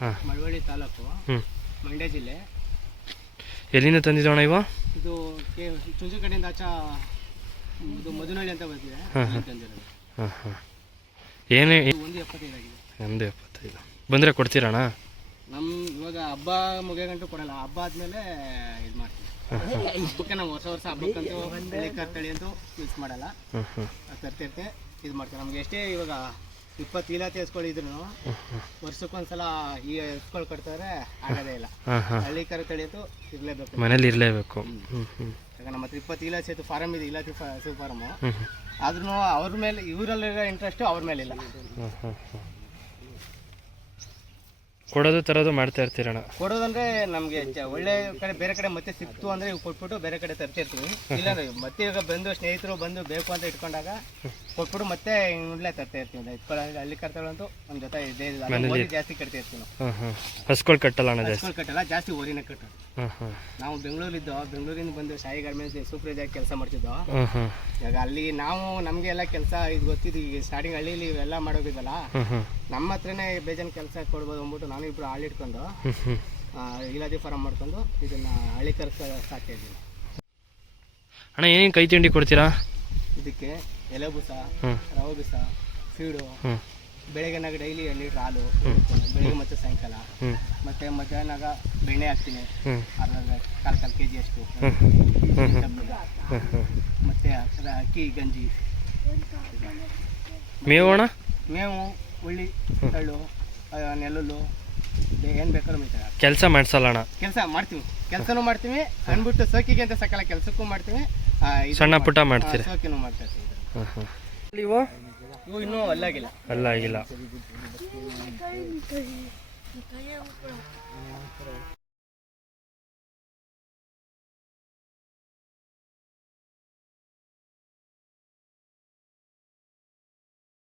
ಹಾಂ. ಮಳವಳ್ಳಿ ತಾಲೂಕು, ಹ್ಞೂ. ಮಂಡ್ಯ ಜಿಲ್ಲೆ. ಎಲ್ಲಿಂದ ತಂದಿದ್ದೋಣ ಇವ? ಇದು ಚುಂಚು ಕಡೆಯಿಂದ ಆಚ ಇದು ಮಧುನಳ್ಳಿ ಅಂತ ಬರ್ತಿದೆ. ಹಾಂ ಹಾಂ ತಂದಿರೋದು. ಹಾಂ ಹಾಂ. ಏನೇ 1.75 ಆಗಿದೆ. 1.75 ಬಂದರೆ ಕೊಡ್ತೀರಣ್ಣ? ಇವಾಗ ಹಬ್ಬ ಮುಗಿಯಗಂಟು ಕೊಡಲ್ಲ. ಹಬ್ಬ ಆದಮೇಲೆ ಇದು ಮಾಡ್ತೀವಿ. ಹಬ್ಬಕ್ಕೆ ನಾವು ವರ್ಷ ಹಬ್ಬಕ್ಕಂತೂ ಹಳ್ಳಿಕಾರ್ ತಳಿ ಅಂತೂ ಯೂಸ್ ಮಾಡಲ್ಲ. ತರ್ತಿರ್ತೆ ಇದು ಮಾಡ್ತೀವಿ. ನಮ್ಗೆ ಎಷ್ಟೇ ಇವಾಗ 20 ಇಲಾತಿ ಎಸ್ಕೊಳ್ಳಿದ್ರು ವರ್ಷಕ್ಕೊಂದ್ಸಲ ಈ ಎಸ್ಕೊಳ್ ಕಟ್ತಾರೆ ಆಗೋದೇ ಇಲ್ಲ. ಹಳ್ಳಿಕಾರ್ ತಳಿ ಅಂತೂ ಇರಲೇಬೇಕು, ಮನೇಲಿ ಇರಲೇಬೇಕು. ಈಗ ನಮ್ಮ ಹತ್ರ 20 ಇಲಾತಿ ಆಯ್ತು ಫಾರಮ್ ಇದೆ, ಇಲಾತಿ ಹಸು ಫಾರಮು. ಆದ್ರೂ ಅವ್ರ ಮೇಲೆ ಇವರಲ್ಲಿರೋ ಇಂಟ್ರೆಸ್ಟು ಅವ್ರ ಮೇಲೆ ಇಲ್ಲ. ಕೊಡೋದು ತರೋದು ಮಾಡ್ತಾ ಇರ್ತೀರಣ್ಣ? ಕೊಡೋದಂದ್ರೆ ನಮಗೆ ಒಳ್ಳೆ ಕಡೆ ಬೇರೆ ಕಡೆ ಮತ್ತೆ ಸಿಕ್ತು ಅಂದ್ರೆ ಇವು ಕೊಟ್ಬಿಟ್ಟು ಬೇರೆ ಕಡೆ ತರ್ತಿರ್ತೀವಿ. ಇಲ್ಲಾಂದ್ರೆ ಮತ್ತೆ ಈಗ ಬಂದು ಸ್ನೇಹಿತರು ಬಂದು ಬೇಕು ಅಂತ ಇಟ್ಕೊಂಡಾಗ ಕೊಟ್ಬಿಟ್ಟು ಮತ್ತೆ ಹಿಂಗ್ಲೇ ತರ್ತಾ ಇರ್ತೀವಿ. ಹಳ್ಳಿ ಕರ್ತಗಳಂತೂ ನಮ್ಮ ಜೊತೆ ಇದೇ ಜಾಸ್ತಿ ಕಟ್ತಾ ಇರ್ತೀವಿ ನಾವು. ಹಸ್ಕೊಳ್ ಕಟ್ಟಲ್ಲ? ಹಸ್ಕೊಳ್ ಕಟ್ಟಲ್ಲ, ಜಾಸ್ತಿ ಓರಿನ ಕಟ್ಟೋದು. ನಾವು ಬೆಂಗಳೂರಿಂದ ಬಂದು ಶಾಯಿ ಗಾರ್ಮೆಂಟ್ಸ್ ಸೂಪರ್ವೈಸರ್ ಆಗಿ ಕೆಲಸ ಮಾಡ್ತಿದ್ದೋ. ಈಗ ಅಲ್ಲಿ ನಾವು ನಮಗೆ ಎಲ್ಲ ಕೆಲಸ ಇದು ಗೊತ್ತಿದ್ದು. ಈಗ ಸ್ಟಾರ್ಟಿಂಗ್ ಹಳ್ಳಿಲಿ ಇವೆಲ್ಲ ಮಾಡೋದಿದ್ದಲ್ಲ, ನಮ್ಮ ಹತ್ರನೇ ಬೇಜಾನ್ ಕೆಲಸ ಕೊಡ್ಬೋದು ಅಂದ್ಬಿಟ್ಟು ನಾನು ಇಬ್ರು ಆಳು ಇಟ್ಕೊಂಡು ಇಲಾದಿ ಫಾರಮ್ ಮಾಡ್ಕೊಂಡು ಇದನ್ನ ಹಳ್ಳಿ ಕರ್ಕ ಸಾಕ್ತಾ ಇದ್ದೀವಿ. ಅಣ್ಣ ಏನೇನು ಕೈ ತಿಂಡಿ ಕೊಡ್ತೀರಾ ಇದಕ್ಕೆ? ಎಲೆ ಬೂಸ, ರವೆ ಬೂಸ, ಫೀಡು. ಬೆಳಗ್ಗೆನಾಗ ಡೈಲಿ 2 ಲೀಟ್ರ್ ಹಾಲು ಬೆಳಿಗ್ಗೆ ಮತ್ತು ಸಾಯಂಕಾಲ. ಮತ್ತೆ ಮಧ್ಯಾಹ್ನಾಗ ಬೆಣ್ಣೆ ಹಾಕ್ತೀನಿ, ಕಾಲು kg ಅಷ್ಟು. ಮತ್ತೆ ಅಕ್ಕಿ ಗಂಜಿ, ಮೇವು ಅಣ್ಣ? ಮೇವು, ಉಳ್ಳಿ, ಎಳ್ಳು, ನೆಲ್ಲುಲ್ಲು, ಏನು ಬೇಕಾದ್ರೂ ಮೇಯ್ತಾರೆ. ಕೆಲಸ ಮಾಡಿಸಲ್ಲ ಅಣ್ಣ? ಕೆಲಸ ಮಾಡ್ತೀವಿ, ಕೆಲಸನೂ ಮಾಡ್ತೀವಿ. ಅಂದ್ಬಿಟ್ಟು ಸೋಕಿಗೆ ಅಂತ ಸಕಲ ಕೆಲಸಕ್ಕೂ ಮಾಡ್ತೀವಿ. ಸಣ್ಣ ಪುಟ್ಟ ಮಾಡ್ತೀವಿ, ಸೋಕಿನೂ ಮಾಡ್ತಾ ಇರ್ತೀವಿ. ಇವು ಇನ್ನೂ ಅಲ್ಲಾಗಿಲ್ಲ. ಅಲ್ಲಾಗಿಲ್ಲ.